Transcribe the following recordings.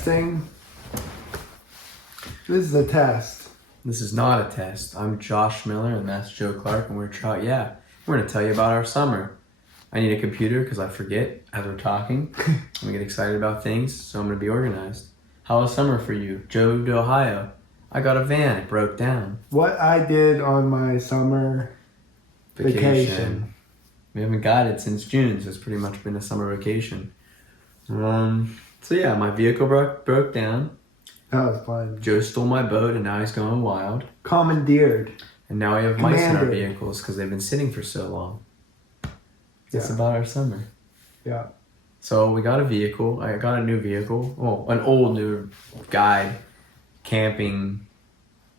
testing. This is a test. This is not a test. I'm Josh Miller and that's Joe Clark and we're Trout. Yeah, we're going to tell you about our summer. I need a computer because I forget as we're talking. I get excited about things, so I'm going to be organized. How was summer for you? Drove to Ohio. I got a van. It broke down. What I did on my summer vacation. We haven't got it since June, so it's pretty much been a summer vacation. So yeah, my vehicle broke down. That was fun. Joe stole my boat and now he's going wild. Commandeered. And now we have mice in our vehicles because they've been sitting for so long. That's about our summer. Yeah. So we got a vehicle. I got a new vehicle. Well, an old new guide camping,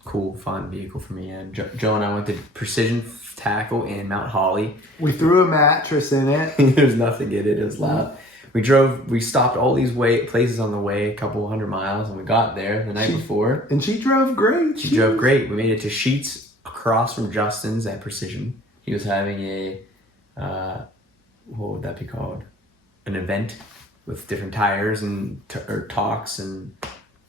cool, fun vehicle for me. And Joe and I went to Precision Tackle in Mount Holly. We threw a mattress in it. There's nothing in it. It was loud. We stopped all these places on the way, a couple 100 miles, and we got there the night before. And she drove great. She drove great. We made it to Sheets across from Justin's at Precision. He was having a, what would that be called? An event with different tires and talks and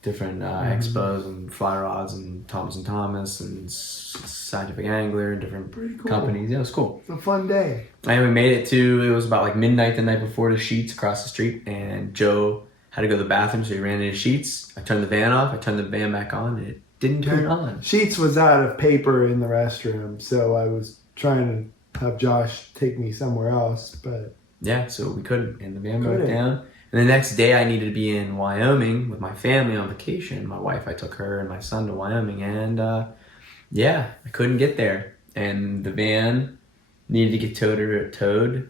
different expos and fly rods and Thomas & Thomas and Scientific Angler and different companies. Yeah, it was cool. It's a fun day. And we made it it was about like midnight the night before to Sheets across the street, and Joe had to go to the bathroom, so he ran into Sheets. I turned the van off. I turned the van back on, and it didn't turn on. Sheets was out of paper in the restroom, so I was trying to have Josh take me somewhere else, but... Yeah, so we couldn't, and the van broke down. And the next day I needed to be in Wyoming with my family on vacation. My wife, I took her and my son to Wyoming, and I couldn't get there. And the van needed to get towed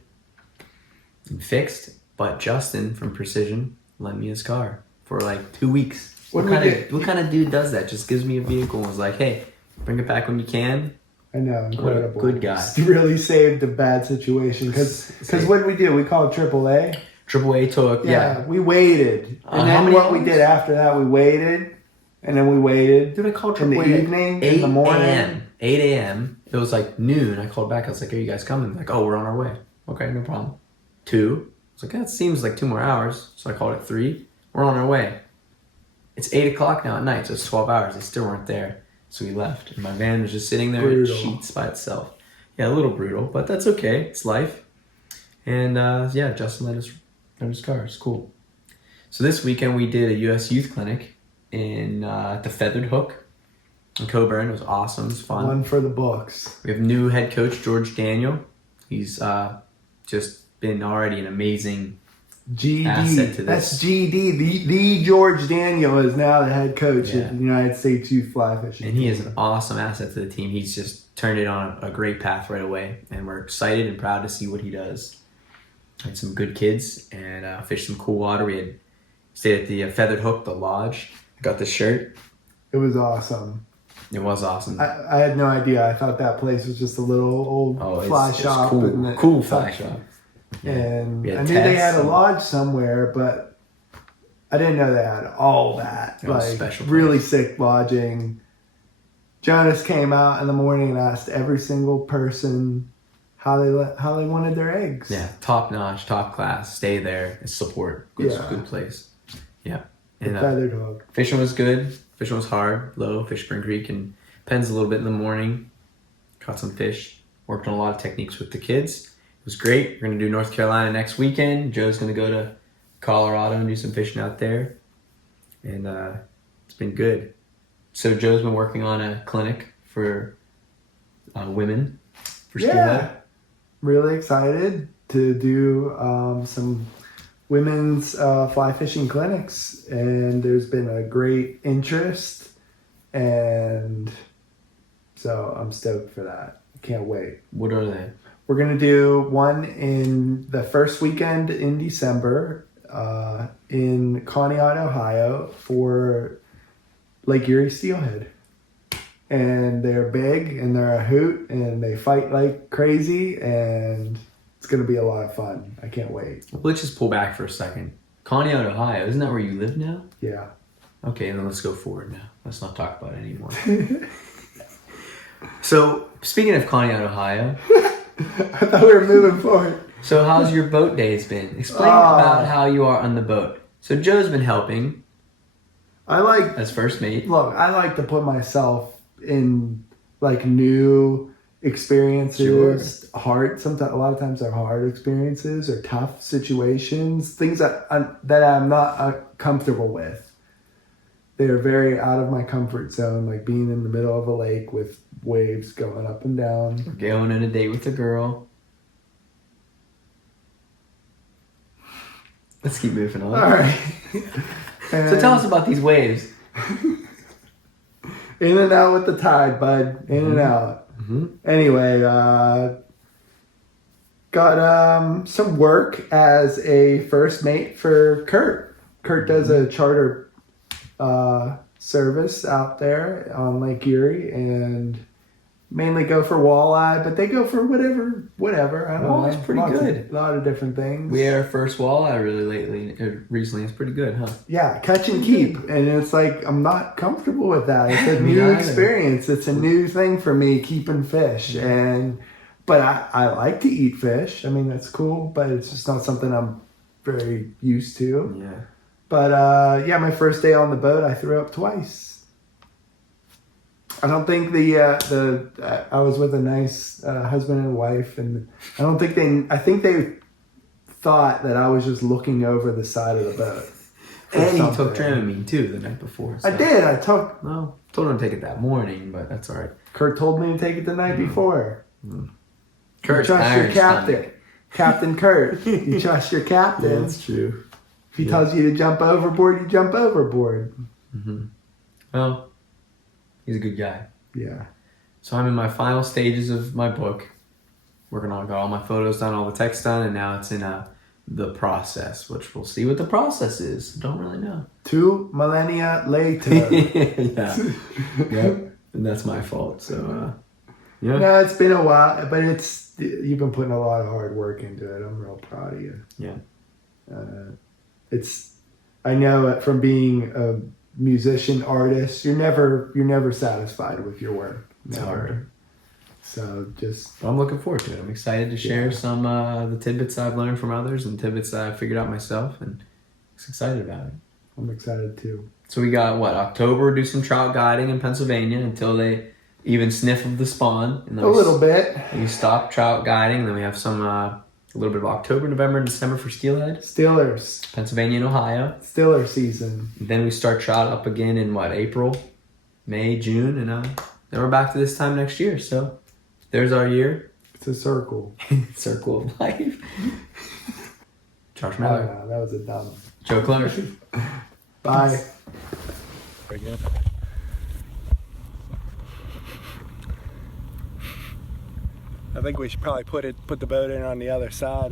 and fixed, but Justin from Precision lent me his car for like 2 weeks. What kind of dude does that? Just gives me a vehicle and was like, hey, bring it back when you can. I know, incredible. What a good guy. Really saved a bad situation. Because what did we do? We called AAA. AAA took, we waited. And then what we did after that, we waited. And then we waited. Dude, I called AAA in the evening, in the morning. 8 a.m. It was like noon. I called back. I was like, are you guys coming? Like, oh, we're on our way. Okay, no problem. 2. I was like, that seems like 2 more hours. So I called it 3. We're on our way. It's 8 o'clock now at night, so it's 12 hours. They still weren't there. So we left. And my van was just sitting there in Sheets by itself. Yeah, a little brutal, but that's okay. It's life. And Justin let us his car. It's cool. So this weekend we did a U.S. Youth Clinic in the Feathered Hook in Coburn. It was awesome. It was fun. One for the books. We have new head coach George Daniel. He's just been already an amazing asset to this. That's GD. The George Daniel is now the head coach of the United States Youth Fly Fishing. And he is an awesome asset to the team. He's just turned it on a great path right away. And we're excited and proud to see what he does. Had some good kids and fished some cool water. We had stayed at the Feathered Hook, the lodge. I got the shirt. It was awesome. It was awesome. I had no idea. I thought that place was just a little old fly shop. Cool fly shop. Yeah. And I knew they had a lodge somewhere, but I didn't know they had all that. Special really sick lodging. Jonas came out in the morning and asked every single person how they wanted their eggs. Yeah, top notch, top class. Stay there and support. Good place. Yeah. And Feathered Hook. Fishing was good. Fishing was hard. Low Fishburne Creek and Penn's a little bit in the morning. Caught some fish. Worked on a lot of techniques with the kids. It was great. We're going to do North Carolina next weekend. Joe's going to go to Colorado and do some fishing out there. And it's been good. So Joe's been working on a clinic for women for Steelhead. Really excited to do some women's fly fishing clinics. And there's been a great interest. And so I'm stoked for that. Can't wait. What are they? We're going to do one in the first weekend in December in Conneaut, Ohio for Lake Erie Steelhead. And they're big and they're a hoot and they fight like crazy and it's going to be a lot of fun. I can't wait. Let's just pull back for a second. Conneaut, Ohio, isn't that where you live now? Yeah. Okay, then let's go forward now. Let's not talk about it anymore. So, speaking of Conneaut, Ohio... I thought we were moving forward. So how's your boat days been? Explain about how you are on the boat. So Joe's been helping I like as first mate. Look, I like to put myself in like new experiences. Sometimes a lot of times they're hard experiences or tough situations, things that I'm not comfortable with. They are very out of my comfort zone, like being in the middle of a lake with waves going up and down. Going on a date with a girl. Let's keep moving on. All right. So tell us about these waves. In and out with the tide, bud. In and out. Anyway, got some work as a first mate for Kurt. Kurt does a charter service out there on Lake Erie, and mainly go for walleye, but they go for whatever. I don't know. Walleye's pretty good. A lot of different things. We had our first walleye recently. It's pretty good, huh? Yeah, catch and keep. And it's like, I'm not comfortable with that. It's a Me new neither. experience. It's a new thing for me, keeping fish. But I like to eat fish. I mean, that's cool, but it's just not something I'm very used to. Yeah. But my first day on the boat, I threw up twice. I don't think I was with a nice husband and wife, and I think they thought that I was just looking over the side of the boat. And he took Dramamine too the night before. So. I did. I told him to take it that morning, but that's all right. Kurt told me to take it the night before. Kurt's you trust your iron captain. stomach. Captain Kurt. You trust your captain. Yeah, that's true. If he tells you to jump overboard, you jump overboard. Well, he's a good guy. Yeah. So I'm in my final stages of my book. Got all my photos done, all the text done, and now it's in the process, which we'll see what the process is. Don't really know. 2 millennia later. Yeah. Yep. And that's my fault. So, yeah. No, it's been a while, but you've been putting a lot of hard work into it. I'm real proud of you. Yeah. I know it from being a musician, artist, you're never satisfied with your work. It's hard. So Well, I'm looking forward to it. I'm excited to share some the tidbits I've learned from others and tidbits that I've figured out myself, and I'm excited about it. I'm excited too. So we got October, do some trout guiding in Pennsylvania until they even sniff of the spawn. And then A little bit. We stop trout guiding. Then we have some a little bit of October, November, and December for steelhead. Steelers. Pennsylvania and Ohio. Steeler season. Then we start trout up again in April, May, June, and then we're back to this time next year. So there's our year. It's a circle. Circle of life. Josh Oh, Miller. no, that was a dumb. Joe Clark. Bye. Very good. I think we should probably put the boat in on the other side.